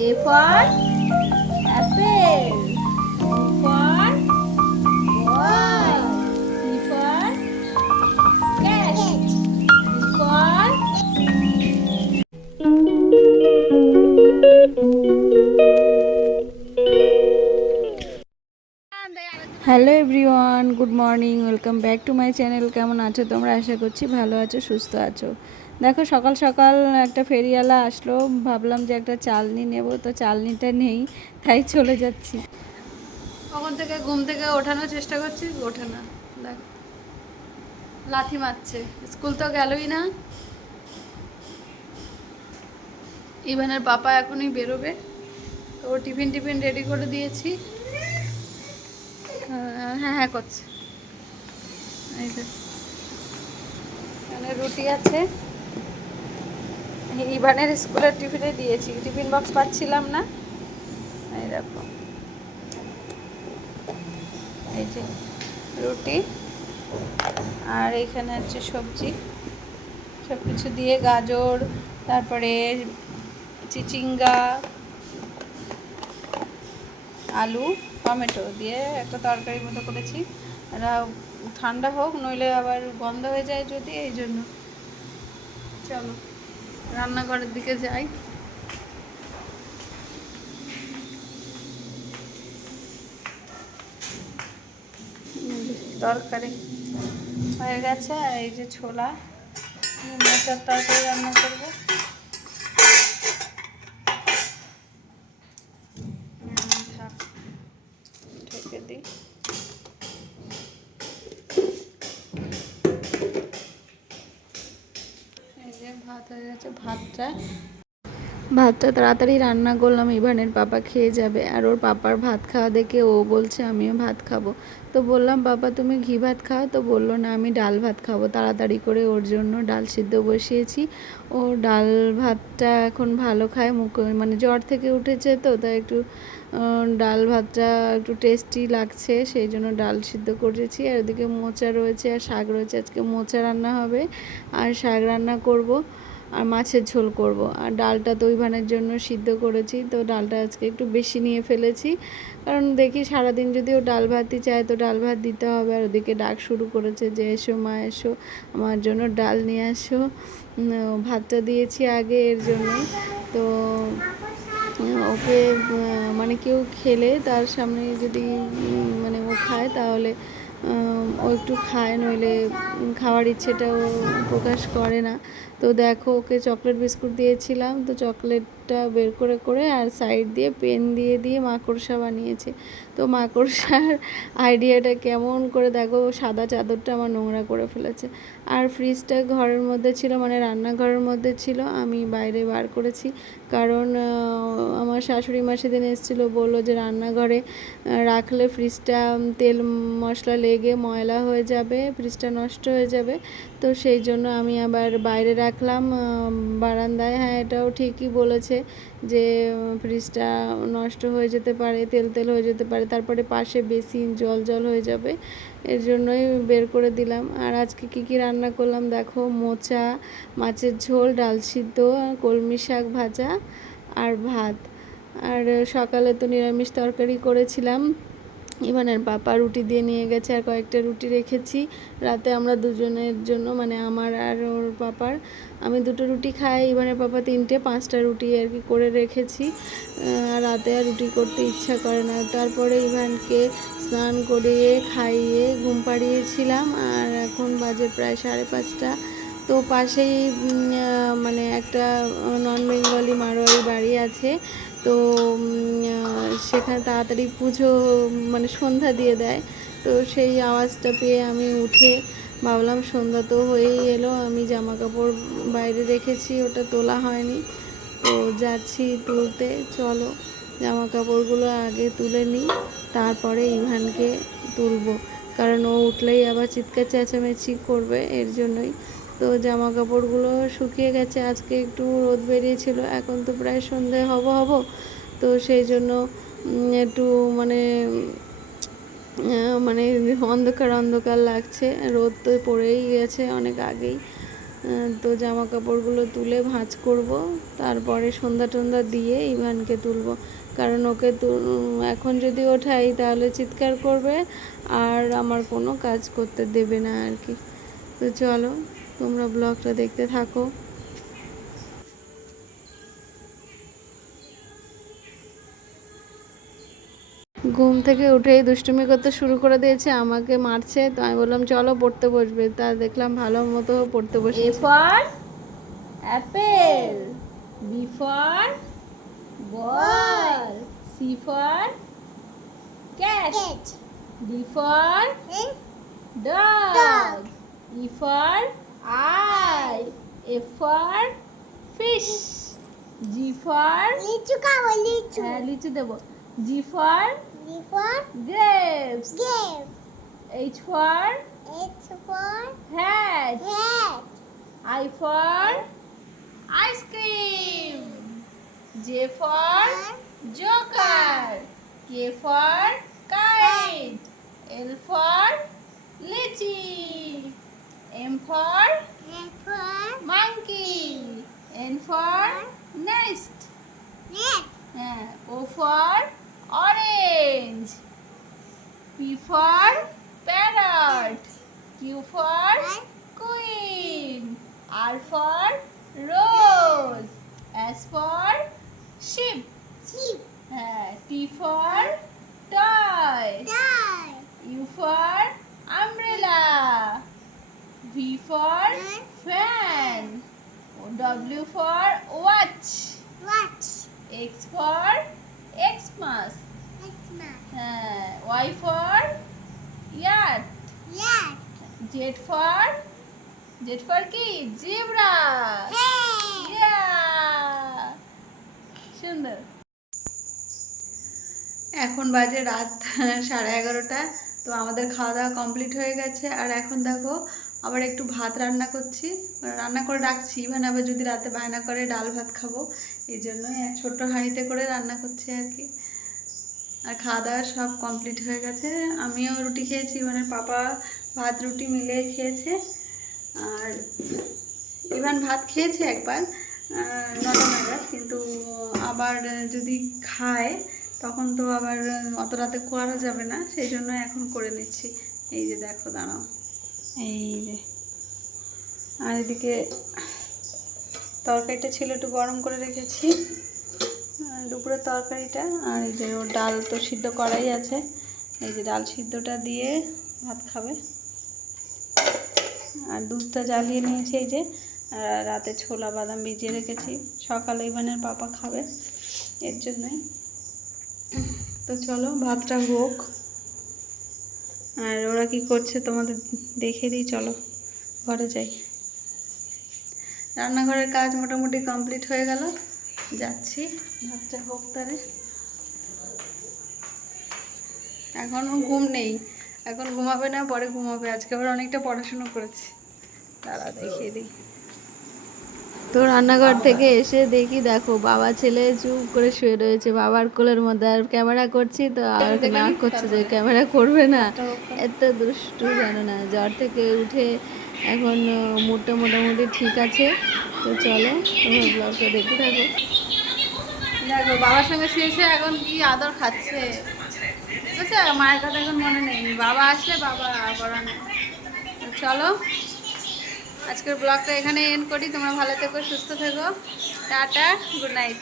A for apple. B for ball. C for cat. D for hello everyone, good morning, welcome back to my channel. কেমন আছো তোমরা? আশা করছি ভালো আছো, সুস্থ আছো। দেখো সকাল সকাল একটা ফেরিওয়ালা আসলো, ভাবলাম যে একটা চালনি নেব, তো চালনিটা নেই, তাই চলে যাচ্ছি। কখন থেকে ঘুম থেকে ওঠানোর চেষ্টা করছি, ওঠে না। দেখ লাথি মারছে, স্কুল তো গেলই না। ইভানের পাপা এখনই বেরোবে, তো টিফিন টিফিন রেডি করে দিয়েছি। হ্যাঁ হ্যাঁ করছে। এই যে এখানে রুটি আছে, ইভানের স্কুলের টিফিনে দিয়েছি, টিফিন বক্স পাচ্ছিলাম না। এই দেখো, এই যে রুটি, আর এইখানে হচ্ছে সবজি, সব কিছু দিয়ে গাজর, তারপরে চিচিঙ্গা, আলু, টমেটো দিয়ে একটা তরকারির মতো করেছি। এটা ঠান্ডা হোক, নইলে আবার গন্ধ হয়ে যায় যদি, এই জন্য। চলো রান্নাঘরের দিকে যাই। তরকারি হয়ে গেছে, আর এই যে ছোলা, মোচার তরকারি রান্না করবো। থাক, ঢেকে দিই। এই যে ভাত হয়ে গেছে, ভাতটা তাড়াতাড়ি রান্না করলাম, ইভানের পাপা খেয়ে যাবে। আর ওর পাপার ভাত খাওয়া দেখে ও বলছে আমিও ভাত খাবো। তো বললাম পাপা তুমি ঘি ভাত খাও, তো বললো না আমি ডাল ভাত খাবো। তাড়াতাড়ি করে ওর জন্য ডাল সিদ্ধ বসিয়েছি। ও ডাল ভাতটা এখন ভালো খায়, মুখ মানে জ্বর থেকে উঠেছে, তো তাই একটু ডাল ভাতটা একটু টেস্টি লাগছে, সেই জন্য ডাল সিদ্ধ করেছি। আর ওদিকে মোচা রয়েছে আর শাক রয়েছে, আজকে মোচা রান্না হবে আর শাক রান্না করব, আর মাছের ঝোল করব। আর ডালটা তো ইভানের জন্য সিদ্ধ করেছি, তো ডালটা আজকে একটু বেশি নিয়ে ফেলেছি, কারণ দেখি সারাদিন যদি ও ডাল ভাতই চায় তো ডাল ভাত দিতে হবে। আর ওদিকে ডাক শুরু করেছে যে এসো মা এসো, আমার জন্য ডাল নিয়ে আসো। ভাতটা দিয়েছি আগে, এর জন্যই। তো ওকে মানে কেউ খেলে তার সামনে যদি মানে ও খায়, তাহলে ও একটু খায়, নইলে খাওয়ার ইচ্ছেটাও প্রকাশ করে না। তো দেখো ওকে চকলেট বিস্কুট দিয়েছিলাম, তো চকলেটটা বের করে করে আর সাইড দিয়ে পেন দিয়ে দিয়ে মাকড়সা বানিয়েছে। তো মাকড়সার আইডিয়াটা কেমন করে দেখো, সাদা চাদরটা আমার নোংরা করে ফেলেছে। আর ফ্রিজটা ঘরের মধ্যে ছিল, মানে রান্নাঘরের মধ্যে ছিল, আমি বাইরে বার করেছি, কারণ আমার শাশুড়ি মা সেদিন এসেছিলো, বললো যে রান্নাঘরে রাখলে ফ্রিজটা তেল মশলা লেগে ময়লা হয়ে যাবে, ফ্রিজটা নষ্ট হয়ে যাবে। তো সেই জন্য আমি আবার বাইরে রাখলাম বারান্দায়। হ্যাঁ, এটাও ঠিকই বলেছে যে ফ্রিজটা নষ্ট হয়ে যেতে পারে, তেল তেল হয়ে যেতে পারে, তারপরে পাশে বেসিন জল জল হয়ে যাবে, এর জন্যই বের করে দিলাম। আর আজকে কী কী রান্না করলাম দেখো, মোচা, মাছের ঝোল, ডাল সিদ্ধ, কলমি শাক ভাজা আর ভাত। আর সকালে তো নিরামিষ তরকারি করেছিলাম, ইভানের পাপা রুটি দিয়ে নিয়ে গেছে, আর কয়েকটা রুটি রেখেছি রাতে আমরা দুজনের জন্য, মানে আমার আর ওর পাপার। আমি দুটো রুটি খাই, ইভানের পাপা তিনটে, পাঁচটা রুটি আর কি করে রেখেছি। রাতে আর রুটি করতে ইচ্ছা করে না। তারপরে ইভানকে স্নান করিয়ে খাইয়ে ঘুম পাড়িয়েছিলাম, আর এখন বাজে প্রায় 5:30। তো পাশেই মানে একটা নন বেঙ্গলি মারোয়ারি বাড়ি আছে, তো সেখানে তাড়াতাড়ি পুজো মানে সন্ধ্যা দিয়ে দেয়। তো সেই আওয়াজটা পেয়ে আমি উঠে ভাবলাম সন্ধ্যা তো হয়েই এলো, আমি জামা কাপড় বাইরে রেখেছি, ওটা তোলা হয়নি, তো যাচ্ছি তুলতে। চলো জামা কাপড়গুলো আগে তুলে নিই, তারপরে ইভানকে তুলবো, কারণ ও উঠলেই আবার চিৎকার চেঁচামেচি করবে, এর জন্যই। তো জামা কাপড়গুলো শুকিয়ে গেছে, আজকে একটু রোদ বেরিয়েছিল, এখন তো প্রায় সন্ধে হব হব, তো সেই জন্য একটু মানে মানে অন্ধকার অন্ধকার লাগছে, রোদ তো পড়েই গেছে অনেক আগেই। তো জামা কাপড়গুলো তুলে ভাঁজ করব, তারপরে সন্ধ্যা টন্ধা দিয়ে ইভানকে তুলবো, কারণ ওকে এখন যদি ওঠাই তাহলে চিৎকার করবে আর আমার কোনো কাজ করতে দেবে না আর কি। তো চলো তোমরা ব্লগটা দেখতে থাকো। ঘুম থেকে উঠেই দুষ্টুমি করতে শুরু করে দিয়েছে, আমাকে মারছে। তো আমি বললাম চলো পড়তে বসবে, তা দেখলাম ভালো মতো পড়তে বসে। A for apple, B for ball, C for cat, D for dog, E for eye, F for fish, G for লিচু দেবো, G for grapes, H for hat, I for ice cream, J for joker, K for kite, L for lychee, M for monkey, N for nest, O for orange, P for parrot, Q for queen, R for rose, S for sheep, T for toy, U for umbrella, V for fan, W for watch, X for Xmas, Y for yacht, Z for কি zebra, yeah, সুন্দর। এখন বাজে রাত 11:30। তো আমাদের খাওয়া দাওয়া complete হয়ে গেছে, আর এখন দেখো আবার একটু ভাত রান্না করছি, রান্না করে রাখছি। মানে আবার যদি রাতে বায়না করে ডাল ভাত খাবো, এই জন্যই এক ছোট্ট হাঁড়িতে করে রান্না করছি আর কি। আর খাওয়া দাওয়া সব কমপ্লিট হয়ে গেছে। আমিও রুটি খেয়েছি, মানে পাপা ভাত রুটি মিলিয়ে খেয়েছে। আর ইভান ভাত খেয়েছে একবার 9টা নাগাদ, কিন্তু আবার যদি খায় তখন তো আবার অত রাতে করা যাবে না, সেই জন্য এখন করে নিচ্ছি। এই যে দেখো, দাঁড়াও, এই যে। আর এদিকে তরকারিটা ছিল, একটু গরম করে রেখেছি, দুপুরের তরকারিটা। আর এই যে ওর ডাল তো সিদ্ধ করাই আছে, এই যে ডাল সিদ্ধটা দিয়ে ভাত খাবে। আর দুধটা জ্বালিয়ে নিয়েছি, এই যে। আর রাতে ছোলা বাদাম ভিজিয়ে রেখেছি, সকালে ইভানের পাপা খাবে, এর জন্যই। তো চলো ভাতটা হোক, আর ওরা কি করছে তোমাদের দেখে দিই। চলো ঘরে যাই। রান্নাঘরের কাজ মোটামুটি কমপ্লিট হয়ে গেল, যাচ্ছি ভাতটা হোক তারে। এখনও ঘুম নেই, এখন ঘুমাবে না, পরে ঘুমাবে। আজকে আবার অনেকটা পড়াশুনো করেছি, তারা দেখিয়ে দিই। তো রান্নাঘর থেকে এসে দেখি, দেখো বাবা ছেলে চুপ করে শুয়ে রয়েছে বাবার কোলের মধ্যে, আর ক্যামেরা করছি তো আর না করছে যে ক্যামেরা করবে না। এত দুষ্টু জানো না। জ্বর থেকে উঠে এখন মুডটা মোটামুটি ঠিক আছে। তো চলো তোমার ব্লগটা দেখতে থাকো। দেখো বাবার সঙ্গে শুয়েছে, এখন কি আদর খাচ্ছে, বুঝছো? মায়ের কথা এখন মনে নেই, বাবা আসলে বাবা করানো। তো চলো আজকের ব্লগটা এখানে এন্ড করি। তোমরা ভালো থেকো, সুস্থ থেকো, টাটা, গুড নাইট।